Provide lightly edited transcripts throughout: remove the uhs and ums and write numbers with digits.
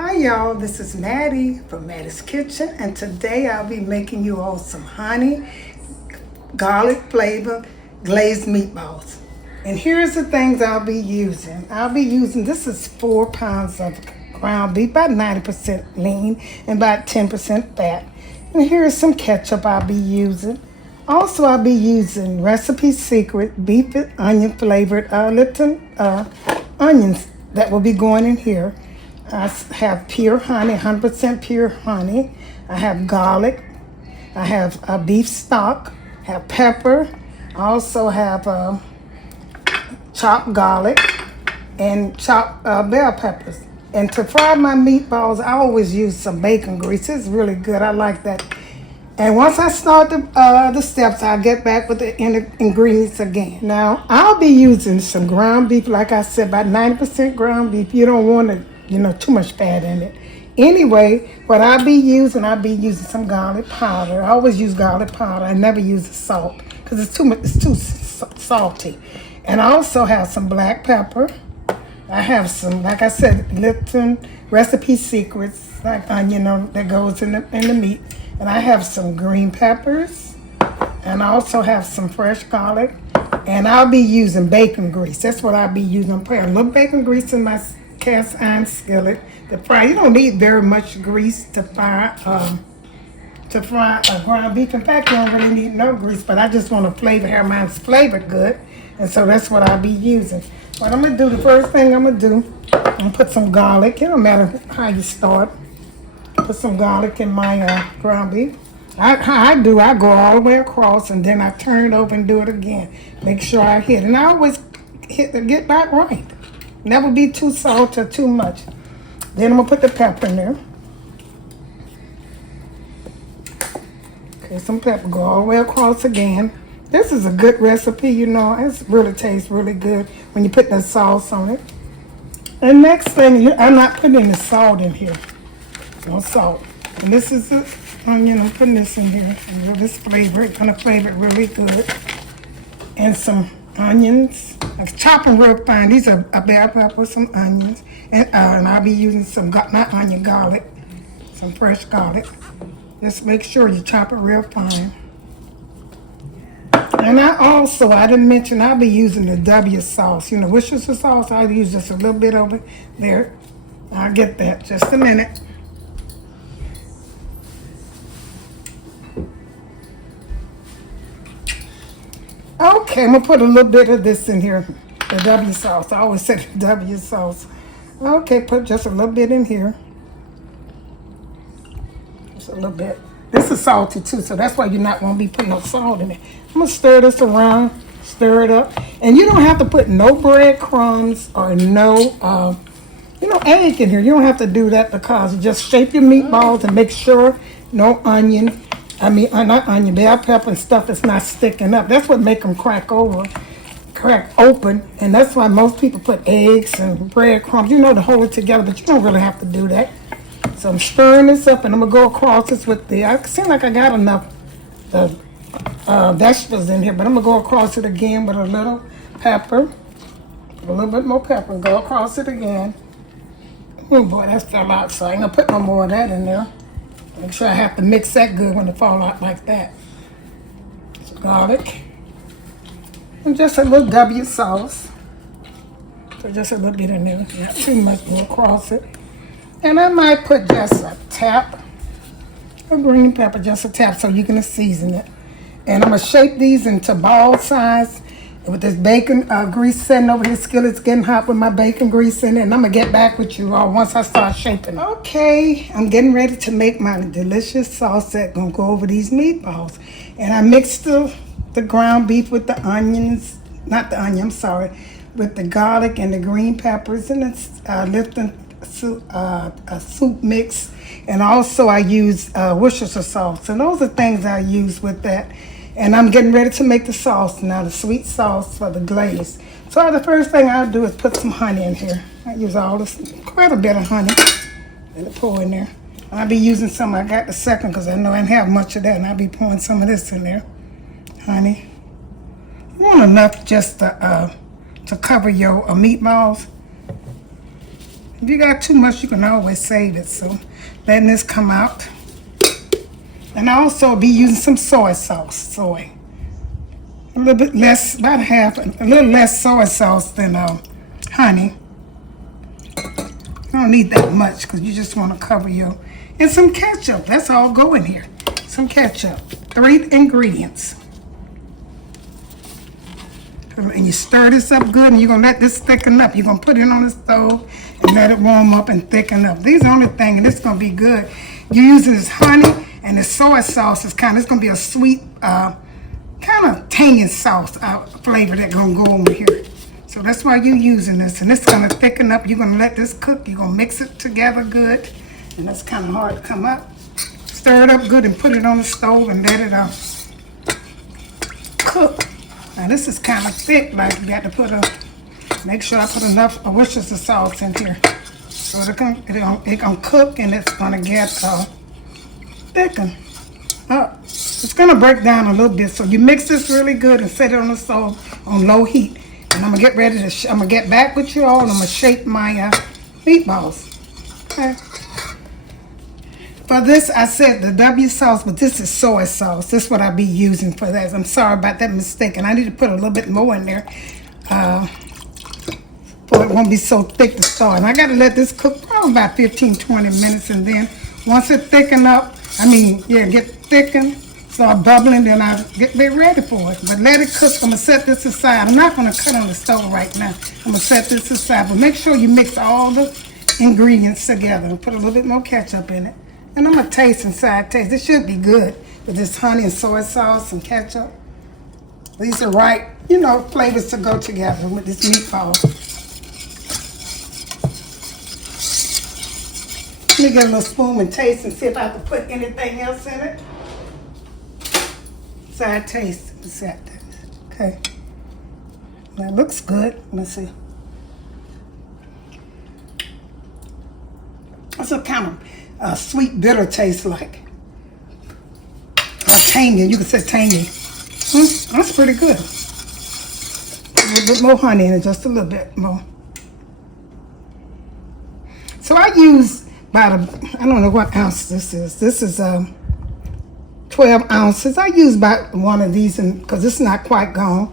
Hi y'all, this is Mattie from Mattie's Kitchen, and today I'll be making you all some honey garlic flavored glazed meatballs. And here's the things I'll be using. This is 4 pounds of ground beef, about 90% lean and about 10% fat. And here's some ketchup I'll be using. Also, I'll be using Recipe Secret beef and onion flavored Lipton onions that will be going in here. I have pure honey, 100% pure honey. I have garlic. I have beef stock. I have pepper. I also have chopped garlic and chopped bell peppers. And to fry my meatballs, I always use some bacon grease. It's really good. I like that. And once I start the steps, I'll get back with the ingredients again. Now, I'll be using some ground beef, like I said, about 90% ground beef. You don't want to, too much fat in it. Anyway, what I'll be using some garlic powder. I always use garlic powder. I never use the salt because it's too salty. And I also have some black pepper. I have some, like I said, Lipton Recipe Secrets, like onion that goes in the meat. And I have some green peppers, and I also have some fresh garlic, and I'll be using bacon grease. That's what I'll be using. I'm putting a little bacon grease in my cast iron skillet to fry. You don't need very much grease to fry ground beef. In fact, you don't really need no grease, but I just want to have mine flavored good, and so that's what I'll be using. What I'm gonna do, the first thing I'm gonna put some garlic. It don't matter how you start. Put some garlic in my ground beef. I go all the way across, and then I turn it over and do it again. Make sure I hit. And I always get that right. Never be too salty or too much. Then I'm going to put the pepper in there. Okay, some pepper. Go all the way across again. This is a good recipe, It really tastes really good when you put that sauce on it. And next thing, I'm not putting any salt in here. No salt. And this is the onion. I'm putting this in here. And this flavor, it's gonna flavor it really good. And some onions. I'm chopping real fine. These are a bell pepper with some onions. And I'll be using some, not onion, garlic. Some fresh garlic. Just make sure you chop it real fine. And I didn't mention, I'll be using the W sauce. Worcestershire sauce. I'll use just a little bit over there. I'll get that just a minute. Okay, I'm going to put a little bit of this in here, the W sauce. I always say the W sauce. Okay, put just a little bit in here. Just a little bit. This is salty too, so that's why you're not going to be putting no salt in it. I'm going to stir this around, stir it up. And you don't have to put no breadcrumbs or no, egg in here. You don't have to do that because you just shape your meatballs and make sure no onion. Not onion, bell pepper and stuff is not sticking up. That's what make them crack open. And that's why most people put eggs and breadcrumbs, to hold it together, but you don't really have to do that. So I'm stirring this up, and I'm going to go across this with I seem like I got enough vegetables in here, but I'm going to go across it again with a little pepper, a little bit more pepper, and go across it again. Oh boy, that fell out, so I ain't going to put no more of that in there. Make sure I have to mix that good when it fall out like that. Some garlic. And just a little W sauce. So just a little bit in there. Not too much. Go across it. And I might put just a tap of green pepper, just a tap, so you can season it. And I'm going to shape these into ball size. With this bacon grease sitting over here, skillet's getting hot with my bacon grease in it, and I'm gonna get back with you all once I start shaping. Okay, I'm getting ready to make my delicious sauce that's gonna go over these meatballs. And I mixed the ground beef with the onions, with the garlic and the green peppers and the Lipton soup mix. And also I use Worcestershire sauce, and those are things I use with that. And I'm getting ready to make the sauce now, the sweet sauce for the glaze. So the first thing I'll do is put some honey in here. I use quite a bit of honey. Let it pour in there. I'll be using some. I got the second because I know I didn't have much of that, and I'll be pouring some of this in there. Honey. You want enough just to cover your meatballs. If you got too much, you can always save it. So letting this come out. And I also be using some soy sauce. Soy. A little bit less, about half, a little less soy sauce than honey. You don't need that much because you just want to cover your... And some ketchup. That's all go in here. Some ketchup. 3 ingredients. And you stir this up good, and you're going to let this thicken up. You're going to put it on the stove and let it warm up and thicken up. These are the only thing, and it's going to be good. You're using this honey, and the soy sauce is it's going to be a sweet, kind of tangy sauce flavor that's going to go over here. So that's why you're using this. And it's going to thicken up. You're going to let this cook. You're going to mix it together good. And that's kind of hard to come up. Stir it up good and put it on the stove and let it cook. Now this is kind of thick, like you got to put make sure I put enough Worcestershire sauce in here. So it gonna cook and it's gonna get thicken up. It's gonna break down a little bit. So you mix this really good and set it on the stove on low heat. And I'm gonna get ready to, I'm gonna get back with you all and I'm gonna shape my meatballs. Okay. For this, I said the W sauce, but this is soy sauce. This is what I'll be using for that. I'm sorry about that mistake. And I need to put a little bit more in there so it won't be so thick to start. And I got to let this cook probably about 15, 20 minutes. And then once it thicken up, get thickened, start bubbling, then I'll get ready for it. But let it cook. I'm going to set this aside. I'm not going to cut on the stove right now. I'm going to set this aside. But make sure you mix all the ingredients together. And put a little bit more ketchup in it. And I'm going to taste inside. This should be good with this honey and soy sauce and ketchup. These are right, flavors to go together with this meatball. Let me get a little spoon and taste and see if I can put anything else in it. Side taste. Okay. That looks good. Let's see. It's a kind of sweet, bitter taste like. Or tangy. You can say tangy. That's pretty good. A little bit more honey in it, just a little bit more. So I use about I don't know what ounce this is. This is 12 ounces. I use about one of these because it's not quite gone.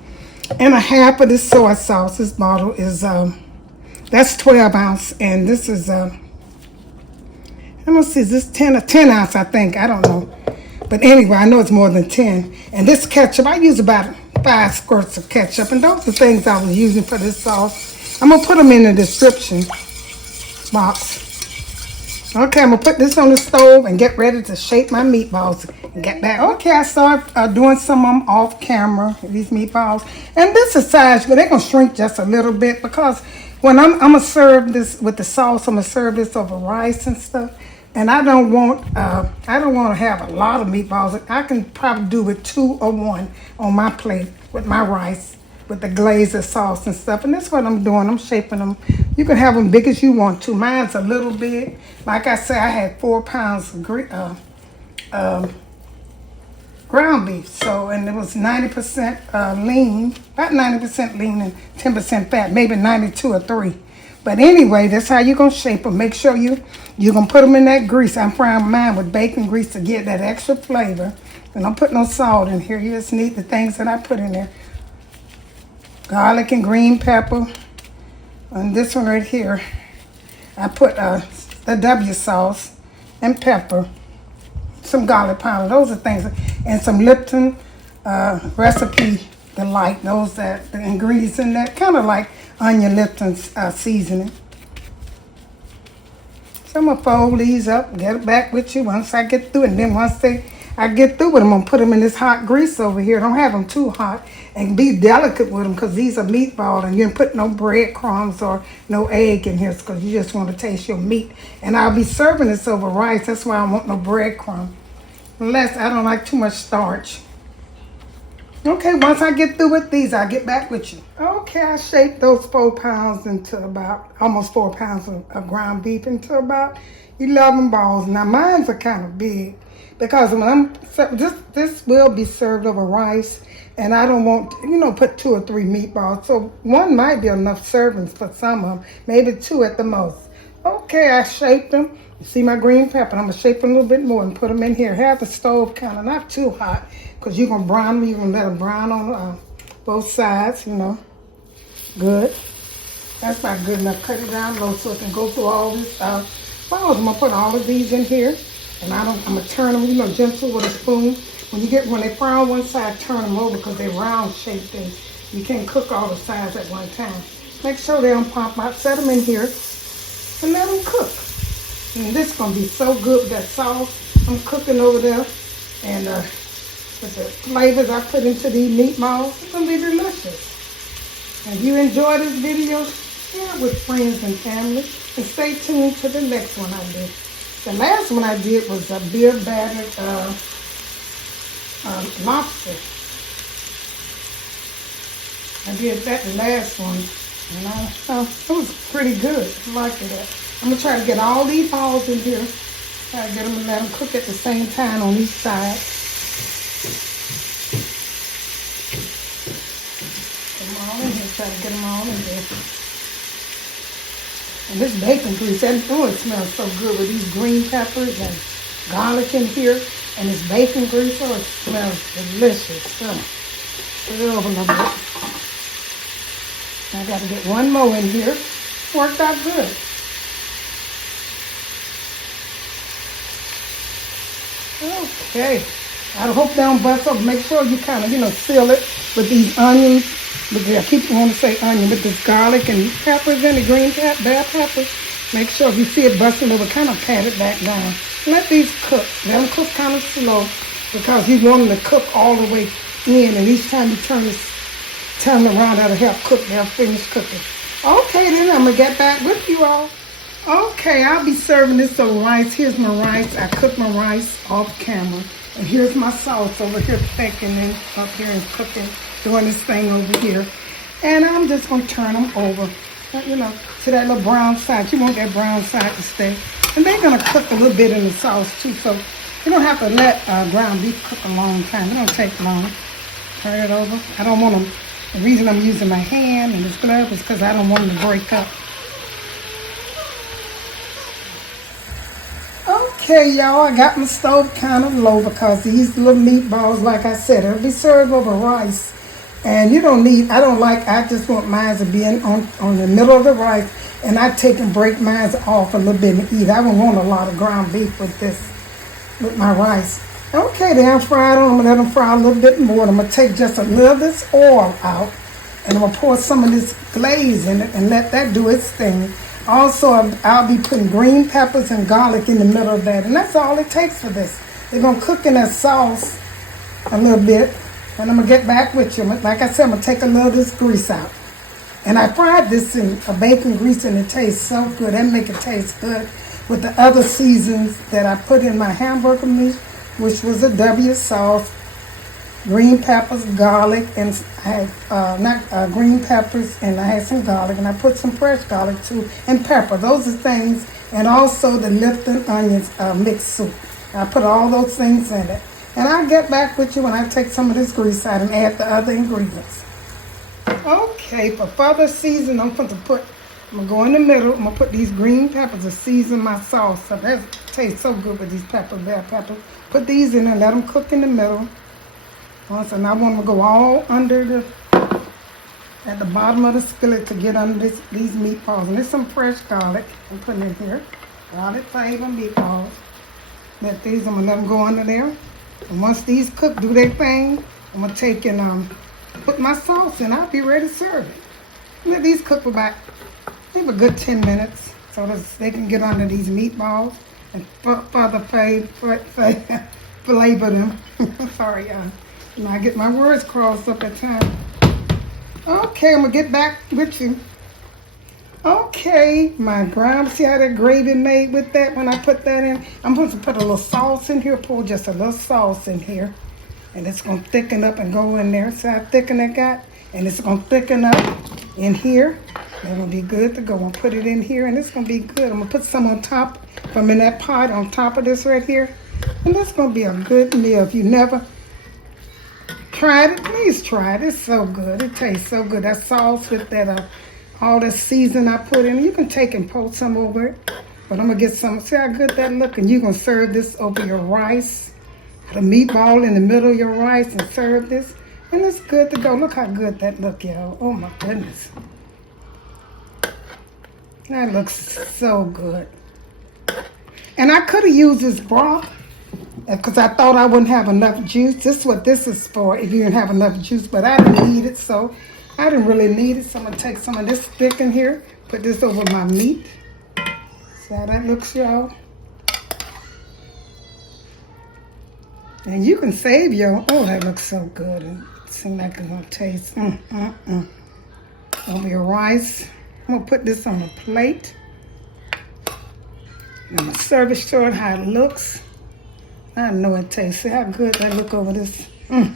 And a half of this soy sauce. This bottle is, that's 12 ounce. And this is, I don't see, is this 10 ounce, I think. I don't know. But anyway, I know it's more than 10. And this ketchup, I use about 5 squirts of ketchup. And those are the things I was using for this sauce. I'm going to put them in the description box. Okay, I'm going to put this on the stove and get ready to shape my meatballs and get back. Okay, I started doing some of them off camera, these meatballs. And this is size, but they're going to shrink just a little bit because when I'm going to serve this with the sauce, I'm going to serve this over rice and stuff. And I don't want to have a lot of meatballs. I can probably do with 2 or 1 on my plate with my rice, with the glaze of sauce and stuff. And that's what I'm doing. I'm shaping them. You can have them big as you want to. Mine's a little big. Like I said, I had 4 pounds of ground beef. So, and it was 90% lean, about 90% lean and 10% fat, maybe 92 or 3. But anyway, that's how you're going to shape them. Make sure you're going to put them in that grease. I'm frying mine with bacon grease to get that extra flavor. And I'm putting no salt in here. You just need the things that I put in there. Garlic and green pepper. And this one right here, I put the W sauce and pepper. Some garlic powder. Those are things. And some Lipton recipe delight. Those that the ingredients in that. Kind of like onion Lipton seasoning. So I'm going to fold these up, get it back with you once I get through. And then once I get through with them, I'm going to put them in this hot grease over here. Don't have them too hot. And be delicate with them because these are meatballs. And you didn't put no breadcrumbs or no egg in here because you just want to taste your meat. And I'll be serving this over rice. That's why I want no breadcrumb. Unless I don't like too much starch. Okay, once I get through with these, I'll get back with you. Okay, I shaped those 4 pounds into about, almost 4 pounds of ground beef into about 11 balls. Now, mines are kind of big because when this will be served over rice, and I don't want, put 2 or 3 meatballs. So 1 might be enough servings for some of them, maybe 2 at the most. Okay, I shaped them. You see my green pepper? I'm gonna shape them a little bit more and put them in here. Have the stove kind of not too hot, because you're gonna brown them. You're gonna let them brown on both sides, you know. Good. That's not good enough. Cut it down low so it can go through all this stuff. I'm gonna put all of these in here, and I'm gonna turn them, you know, gentle with a spoon. When they fry on one side, turn them over because they're round shaped and you can't cook all the sides at one time. Make sure they don't pop out. Set them in here and let them cook. And this is gonna be so good with that sauce I'm cooking over there, and with the flavors I put into these meatballs. It's gonna be delicious. And if you enjoy this video, share it with friends and family, and stay tuned to the next one I did. The last one I did was a beer battered lobster. I did that the last one, and it was pretty good. I liked it. I'm gonna try to get all these balls in here. Try to get them and let them cook at the same time on each side. Get them all in here. Try to get them all in there. And this bacon grease, it smells so good with these green peppers and garlic in here. And this bacon grease, it smells delicious. So, put it over a little bit. I got to get one more in here. Worked out good. Okay. I hope they don't bust up. Make sure you kind of, seal it with these onions. Because I keep wanting to say onion, with this garlic and peppers and the green bell peppers. Make sure if you see it busting over, kind of pat it back down. Let these cook. Let them cook kind of slow, because you want them to cook all the way in. And each time you turn them around, that'll help cook. They'll finish cooking. Okay, then I'm going to get back with you all. Okay, I'll be serving this over rice. Here's my rice. I cooked my rice off camera. And here's my sauce over here thickening up here and cooking, doing this thing over here. And I'm just going to turn them over, to that little brown side. You want that brown side to stay. And they're going to cook a little bit in the sauce too. So you don't have to let ground beef cook a long time. It don't take long. Turn it over. I don't want them. The reason I'm using my hand and this glove is because I don't want them to break up. Okay, y'all, I got my stove kind of low because these little meatballs, like I said, it'll be served over rice. And I just want mine to be on the middle of the rice. And I take and break mine off a little bit and eat. I don't want a lot of ground beef with my rice. Okay, then I fried them. I'm going to let them fry a little bit more. I'm going to take just a little of this oil out. And I'm going to pour some of this glaze in it and let that do its thing. Also, I'll be putting green peppers and garlic in the middle of that. And that's all it takes for this. They're going to cook in that sauce a little bit. And I'm going to get back with you. Like I said, I'm going to take a little of this grease out. And I fried this in a bacon grease, and it tastes so good. That make it taste good with the other seasons that I put in my hamburger meat, which was a W sauce, green peppers, garlic, and I had green peppers, and I had some garlic, and I put some fresh garlic too, and pepper. Those are things, and also the Lipton onions mixed soup. I put all those things in it. And I'll get back with you when I take some of this grease out and add the other ingredients. Okay, for further season, I'm going to go in the middle. I'm going to put these green peppers to season my sauce. So that tastes so good with these bell peppers. Put these in and let them cook in the middle. Also, and I want them to go all at the bottom of the skillet to get under these meatballs. And there's some fresh garlic I'm putting in here. Garlic flavored meatballs. I'm going to let them go under there. And once these cook, do their thing, I'm going to take and put my sauce in. I'll be ready to serve it. Let these cook for about maybe a good 10 minutes so that they can get under these meatballs and further flavor them. Sorry, I get my words crossed up at times. Okay, I'm going to get back with you. Okay, my ground, see how that gravy made with that when I put that in? I'm going to put a little sauce in here, pour just a little sauce in here. And it's going to thicken up and go in there. See how thicken it got? And it's going to thicken up in here. It's going to be good to go. I'm going to put it in here, and it's going to be good. I'm going to put some on top from in that pot on top of this right here. And that's going to be a good meal. If you never tried it, please try it. It's so good. It tastes so good. That sauce with that all the season I put in. You can take and pour some over it. But I'm going to get some. See how good that look? And you're going to serve this over your rice. Put a meatball in the middle of your rice and serve this. And it's good to go. Look how good that look, y'all. Oh, my goodness. That looks so good. And I could have used this broth because I thought I wouldn't have enough juice. This is what this is for if you didn't have enough juice. But I didn't need it, so I didn't really need it. So I'm going to take some of this thick in here. Put this over my meat. See how that looks, y'all? And you can save your, oh, that looks so good. And it seems like it's gonna taste, over your rice. I'm gonna put this on a plate. And I'm gonna serve it short how it looks. I know it tastes. See how good that look over this. You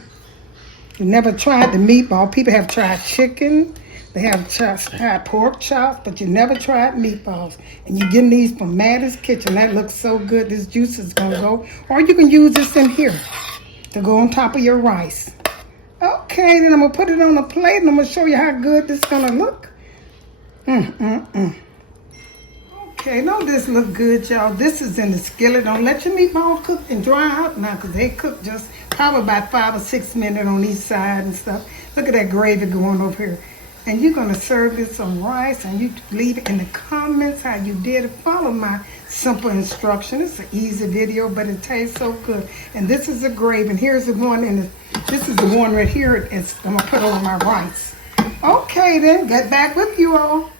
never tried the meatball. People have tried chicken. They have tried pork chops, but you never tried meatballs. And you're getting these from Mattie's Kitchen. That looks so good. This juice is going to go. Or you can use this in here to go on top of your rice. Okay, then I'm going to put it on a plate and I'm going to show you how good this is going to look. Okay, don't this look good, y'all? This is in the skillet. Don't let your meatballs cook and dry out now because they cook just probably about 5 or 6 minutes on each side and stuff. Look at that gravy going over here. And you're going to serve this on rice, and you leave it in the comments how you did it. Follow my simple instruction. It's an easy video, but it tastes so good. And this is the gravy, and here's the one, this is the one right here. I'm going to put over my rice. Okay, then, get back with you all.